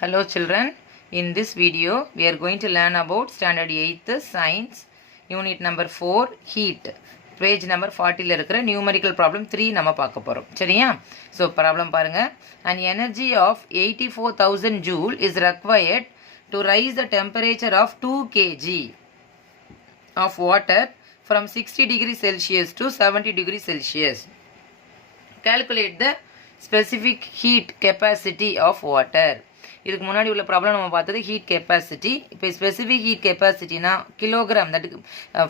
Hello children, in this video we are going to learn about standard 8th science unit number 4 heat page number 40 ல இருக்கிற numerical problem 3 நம்ம பார்க்க போறோம் சரியா so problem பாருங்க an energy of 84000 joule is required to raise the temperature of 2 kg of water from 60 degrees Celsius to 70 degrees Celsius. Calculate the specific heat capacity of water. இதுக்கு முன்னாடி உள்ள problem நம்ம பார்த்தது ஹீட் கெப்பாசிட்டி. இப்போ specific heat கெப்பாசிட்டினா kilogram, that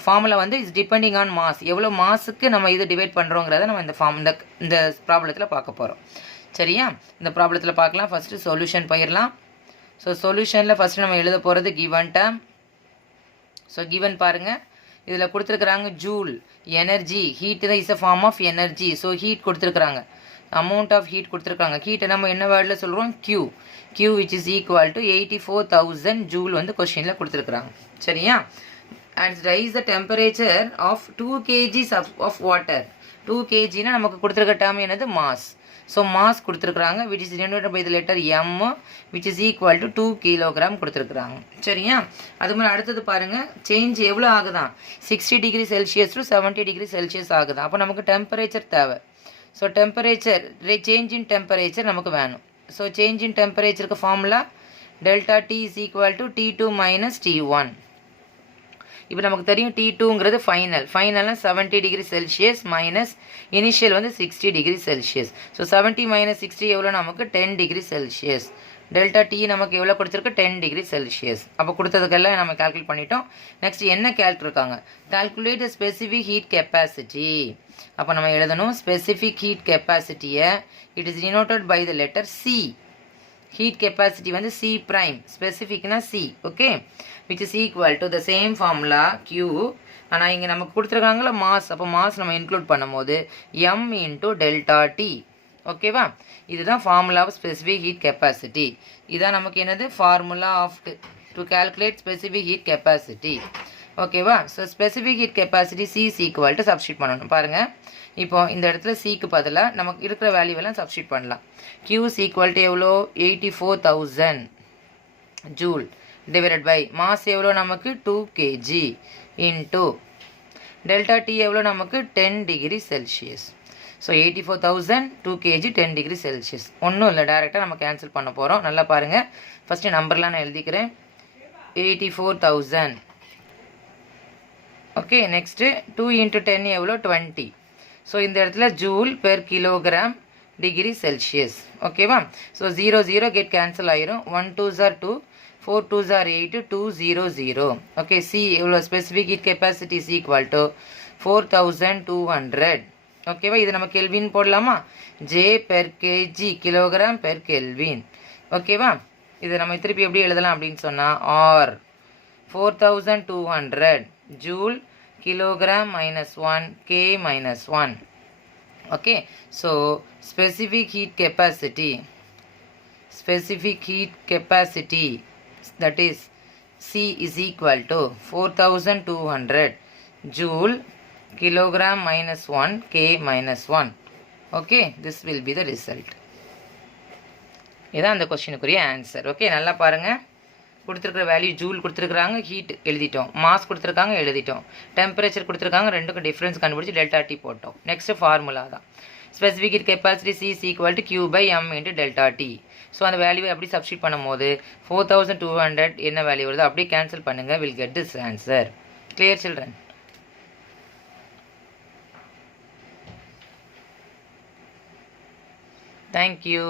formula வந்து is depending on mass. எவ்வளோ மாஸுக்கு நம்ம இது டிவைட் பண்ணுறோங்கிறத நம்ம இந்த ப்ராப்ளத்தில் பார்க்க போகிறோம் சரியா. இந்த ப்ராப்ளத்தில் பார்க்கலாம். ஃபஸ்ட்டு சொல்யூஷன் போயிடலாம். ஸோ சொல்யூஷனில் ஃபஸ்ட்டு நம்ம எழுத போகிறது கிவன் டேர்ம். ஸோ கிவன் பாருங்கள், இதில் கொடுத்துருக்குறாங்க ஜூல் எனர்ஜி. ஹீட் தான் is a form of energy. So heat கொடுத்துருக்குறாங்க, அமௌண்ட் ஆஃப் ஹீட் கொடுத்துருக்காங்க. ஹீட்டை நம்ம என்ன வேர்டில் சொல்கிறோம்? Q which is equal to 84,000 joule வந்து கொஸ்டினில் கொடுத்துருக்குறாங்க சரியா. And rise the temperature of 2 kg of water. 2 kgனா நமக்கு கொடுத்துருக்க டேர்ம் என்னது? மாஸ். ஸோ மாஸ் கொடுத்துருக்குறாங்க which is denoted by the letter M which is equal to 2 kilogram கொடுத்துருக்குறாங்க சரியா. அது மாதிரி அடுத்தது பாருங்கள், சேஞ்ச் எவ்வளோ ஆகுதான்? 60 degree Celsius to 70 degree Celsius ஆகுதான். அப்போ நமக்கு டெம்பரேச்சர் தேவை. So temperature change in temperature நமக்கு வேணும். ஸோ சேஞ்ச் இன் டெம்பரேச்சருக்கு formula delta T is equal to T2 minus T1. இப்போ நமக்கு தெரியும் T2ங்கிறது ஃபைனல்னா 70 டிகிரி செல்சியஸ் மைனஸ் இனிஷியல் வந்து 60 டிகிரி செல்சியஸ். ஸோ 70 மைனஸ் 60 எவ்வளோ? நமக்கு 10 டிகிரி செல்சியஸ். டெல்டா T நமக்கு எவ்வளோ கொடுத்துருக்கு? 10 டிகிரி செல்சியஸ். அப்போ கொடுத்ததுக்கெல்லாம் நம்ம கால்குலேட் பண்ணிட்டோம். நெக்ஸ்ட் என்ன calculate calculate the specific heat capacity. அப்போ நம்ம எழுதணும் ஸ்பெசிஃபிக் ஹீட் கெப்பாசிட்டியை. It is denoted by the letter C. Heat capacity வந்து C ப்ரைம், ஸ்பெசிஃபிக்னா C okay, which is equal to the same formula Q. ஆனால் இங்கே நமக்கு கொடுத்துருக்காங்களா மாஸ். அப்போ மாஸ் நம்ம இன்க்ளூட் பண்ணும்போது M இன்ட்டு டெல்டா T ஓகேவா. இதுதான் formula of specific heat capacity. இதுதான் நமக்கு என்னது? Formula of to calculate specific heat capacity ஓகேவா. So specific heat capacity C is equal to substitute பண்ணணும். பாருங்கள், இப்போ இந்த இடத்துல சிக்கு பதிலாக நமக்கு இருக்கிற வேல்யூவெல்லாம் சப்ஸ்டியூட் பண்ணலாம். Q இஸ் ஈக்குவல் டு எவ்வளோ? 84,000 ஜூல் டிவைடட் பை மாஸ் எவ்வளோ நமக்கு? 2 kg இன்ட்டு டெல்டா T எவ்வளோ நமக்கு? 10 degree Celsius. So 84,000 2 kg 10 degree Celsius. ஒன்றும் இல்லை, டேரெக்டாக நம்ம கேன்சல் பண்ண போகிறோம். நல்லா பாருங்கள், ஃபஸ்ட்டு நம்பர்லாம் நான் எழுதிக்கிறேன். 84,000 ஓகே. நெக்ஸ்ட்டு 2 இன்ட்டு 10 எவ்வளோ? 20. ஸோ இந்த இடத்துல joule per kilogram degree Celsius ஓகேவா. ஸோ 0 0 கெட் கேன்சல் ஆயிரும். 1 2s are 2, 4 2s are 8, 200 okay. C எவ்வளோ? Specific heat capacity is equal to 4200 ஓகேவா. இது நம்ம கெல்வின் போடலாமா? J per KG, kilogram per kelvin ஓகேவா. இது நம்ம திருப்பி எப்படி எழுதலாம் அப்படின்னு சொன்னால் R 4200 joule kilogram minus 1 k minus 1 okay. So specific heat capacity that is C is equal to 4200 joule kilogram minus 1 k minus 1 okay. This will be the result. இதான் அந்த கொஸ்டினுக்குரிய ஆன்சர் ஓகே. நல்லா பாருங்கள், கொடுத்துருக்குற வேல்யூ ஜூல் கொடுத்துருக்குறாங்க, heat எழுதிட்டோம், mass கொடுத்துருக்காங்க எழுதிட்டோம், temperature கொடுத்துருக்காங்க, ரெண்டுக்கும் டிஃப்ரென்ஸ் கண்டுபிடிச்சி டெல்டா T போட்டோம். நெக்ஸ்ட் ஃபார்முலா தான் specific heat capacity C is equal to Q by M into delta T. So அந்த வேல்யூவை அப்படி சப்ஸ்டியூட் பண்ணும்போது 4200 என்ன வேல்யூ வருதோ அப்படியே கேன்சல் பண்ணுங்கள். Will get this answer. Clear children? Thank you.